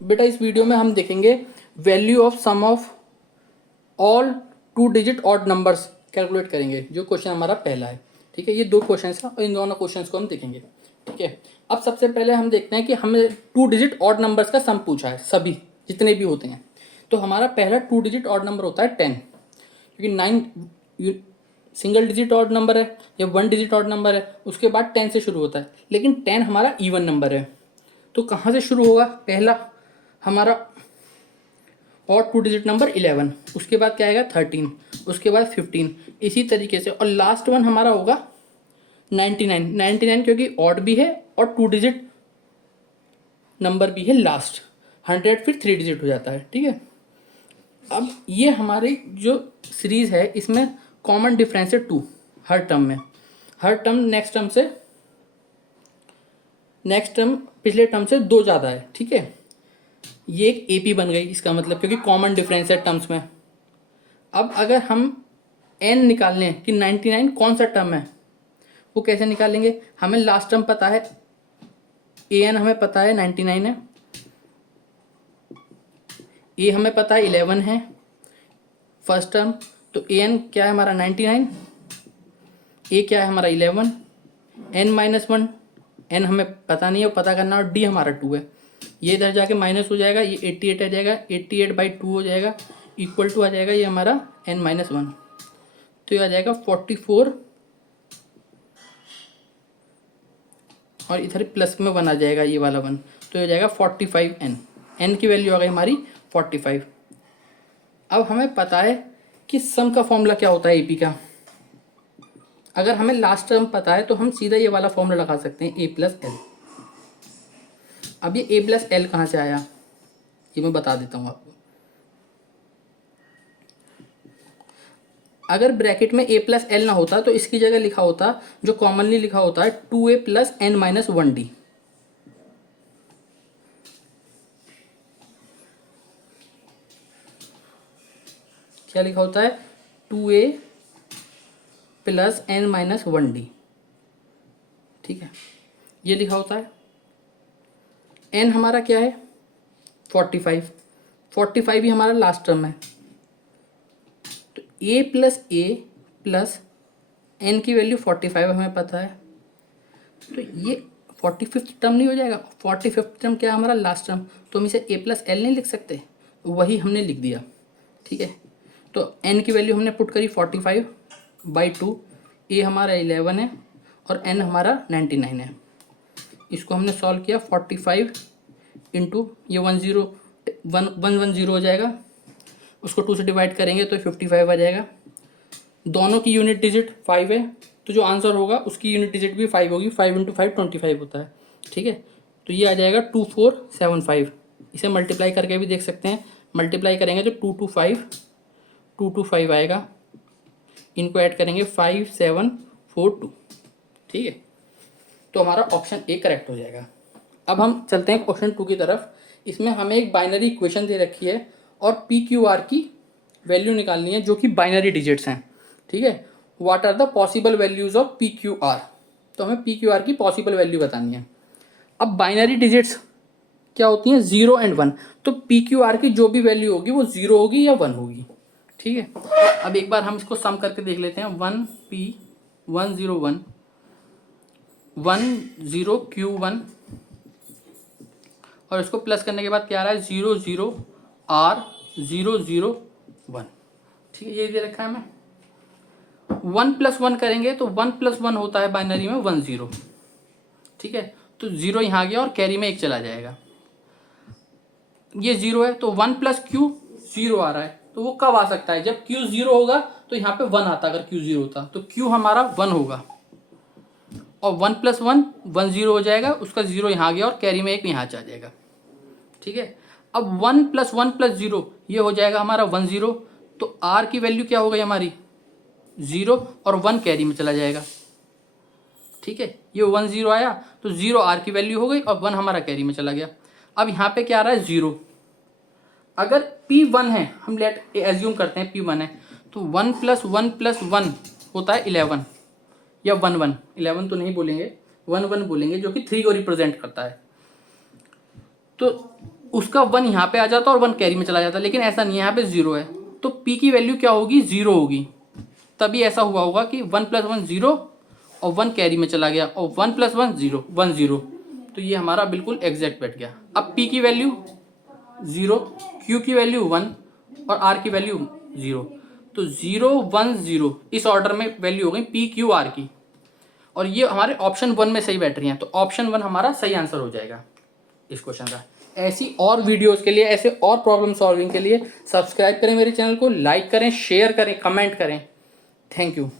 बेटा इस वीडियो में हम देखेंगे value of sum of all 2 digit odd numbers calculate करेंगे, जो क्वेश्चन हमारा पहला है। ठीक है, ये 2 क्वेश्चन है और इन दोनों क्वेश्चंस को हम देखेंगे। ठीक है, अब सबसे पहले हम देखते हैं कि हमें 2 डिजिट ऑड नंबर्स का सम पूछा है, सभी जितने भी होते हैं। तो हमारा पहला 2 डिजिट ऑड नंबर होता है 10, क्योंकि 9 सिंगल डिजिट ऑड नंबर है या 1 डिजिट ऑड नंबर है, उसके बाद 10 से शुरू होता है। लेकिन 10 हमारा इवन नंबर है, तो कहाँ से शुरू होगा? पहला हमारा और 2 डिजिट नंबर 11, उसके बाद क्या आएगा 13, उसके बाद 15, इसी तरीके से। और लास्ट वन हमारा होगा 99, क्योंकि ऑड भी है और 2 डिजिट नंबर भी है लास्ट। 100 फिर 3 डिजिट हो जाता है। ठीक है, अब ये हमारी जो सीरीज है इसमें कॉमन डिफरेंस है 2 हर टर्म में। हर टर्म नेक्स्ट टर्म पिछले टर्म से 2 ज़्यादा है। ठीक है, ये एक एपी बन गई इसका मतलब, क्योंकि कॉमन डिफरेंस है टर्म्स में। अब अगर हम एन निकाल लें कि 99 कौन सा टर्म है, वो कैसे निकालेंगे? हमें लास्ट टर्म पता है, ए एन हमें पता है 99 है, ए हमें पता है 11 है फर्स्ट टर्म। तो ए एन क्या है हमारा 99, ए क्या है हमारा 11, एन माइनस 1, एन हमें पता नहीं है, वो पता करना, और डी हमारा 2 है। ये इधर जाके माइनस हो जाएगा, ये 88 आ जाएगा, 88/2 हो जाएगा, इक्वल टू आ जाएगा ये हमारा n माइनस 1, तो ये आ जाएगा 44, और इधर प्लस में 1 आ जाएगा, ये वाला 1, तो ये आ जाएगा 45n। n की वैल्यू आ गई हमारी 45। अब हमें पता है कि सम का फॉर्मूला क्या होता है एपी का। अगर हमें लास्ट टर्म पता है तो हम सीधा ये वाला फॉर्मूला लगा सकते हैं, a प्लस एल। अब ये a प्लस एल कहाँ से आया, ये मैं बता देता हूँ आपको। अगर ब्रैकेट में a प्लस एल ना होता तो इसकी जगह लिखा होता, जो कॉमनली लिखा होता है, 2a plus n minus 1d। क्या लिखा होता है? 2a plus n minus 1d। ठीक है, ये लिखा होता है। n हमारा क्या है 45 ही हमारा लास्ट टर्म है। तो a प्लस n की वैल्यू 45 हमें पता है, तो ये 45th टर्म नहीं हो जाएगा? 45th टर्म क्या है हमारा लास्ट टर्म, तो हम इसे a प्लस एल नहीं लिख सकते? वही हमने लिख दिया। ठीक है, तो n की वैल्यू हमने पुट करी 45/2, a हमारा 11 है और n हमारा 99 है। इसको हमने सॉल्व किया, 45 इंटू ये 110 हो जाएगा, उसको 2 से डिवाइड करेंगे तो 55 आ जाएगा। दोनों की यूनिट डिजिट 5 है, तो जो आंसर होगा उसकी यूनिट डिजिट भी 5 होगी। 5 इंटू 5 25 होता है। ठीक है, तो ये आ जाएगा 2475। इसे मल्टीप्लाई करके भी देख सकते हैं, मल्टीप्लाई करेंगे तो 225 आएगा, इनको ऐड करेंगे 5742। ठीक है, तो हमारा ऑप्शन ए करेक्ट हो जाएगा। अब हम चलते हैं क्वेश्चन 2 की तरफ। इसमें हमें एक बाइनरी इक्वेशन दे रखी है और पी क्यू आर की वैल्यू निकालनी है, जो कि बाइनरी डिजिट्स हैं। ठीक है, what are the possible values of P Q R, तो हमें पी क्यू आर की पॉसिबल वैल्यू बतानी है। अब बाइनरी डिजिट्स क्या होती हैं? 0 और 1। तो पी क्यू आर की जो भी वैल्यू होगी वो 0 होगी या 1 होगी। ठीक है, अब एक बार हम इसको सम करके देख लेते हैं। 1p101 10q1, और इसको प्लस करने के बाद क्या आ रहा है 00r001। ठीक है, ये दे रखा है हमें। 1 + 1 करेंगे तो 1 + 1 होता है बाइनरी में 10। ठीक है, तो 0 यहाँ आ गया और कैरी में 1 चला जाएगा। ये 0 है तो 1 + q 0 आ रहा है, तो वो कब आ सकता है? जब q 0 होगा तो यहाँ पे 1 आता। अगर q 0 होता तो q हमारा 1 होगा, और 1 + 1 10 हो जाएगा, उसका 0 यहाँ आ गया और कैरी में 1 यहाँ आ जाएगा। ठीक है, अब 1 + 1 + 0 ये हो जाएगा हमारा 10, तो r की वैल्यू क्या हो गई हमारी 0 और 1 कैरी में चला जाएगा। ठीक है, ये 10 आया तो 0 r की वैल्यू हो गई और 1 हमारा कैरी में चला गया। अब यहाँ पे क्या आ रहा है 0। अगर p1 है, हम लेट एज्यूम करते हैं p1 है, तो 1 + 1 + 1 होता है 11 या 1 11 तो नहीं बोलेंगे, 1 बोलेंगे, जो कि 3 को रिप्रेजेंट करता है। तो उसका 1 यहाँ पे आ जाता और 1 कैरी में चला जाता, लेकिन ऐसा नहीं है, यहाँ पे 0 है तो P की वैल्यू क्या होगी, 0 होगी। तभी ऐसा हुआ होगा कि 1 + 1 0 और 1 कैरी में चला गया और 1 + 1 0 1 0, तो ये हमारा बिल्कुल एग्जैक्ट बैठ गया। अब P की वैल्यू 0, Q की वैल्यू 1 और R की वैल्यू 0, तो 0 1 0 इस ऑर्डर में वैल्यू हो गई P Q R की, और ये हमारे ऑप्शन 1 में सही बैठ रही हैं, तो ऑप्शन 1 हमारा सही आंसर हो जाएगा इस क्वेश्चन का। ऐसी और वीडियोस के लिए, ऐसे और प्रॉब्लम सॉल्विंग के लिए सब्सक्राइब करें मेरे चैनल को, लाइक करें, शेयर करें, कमेंट करें। Thank you.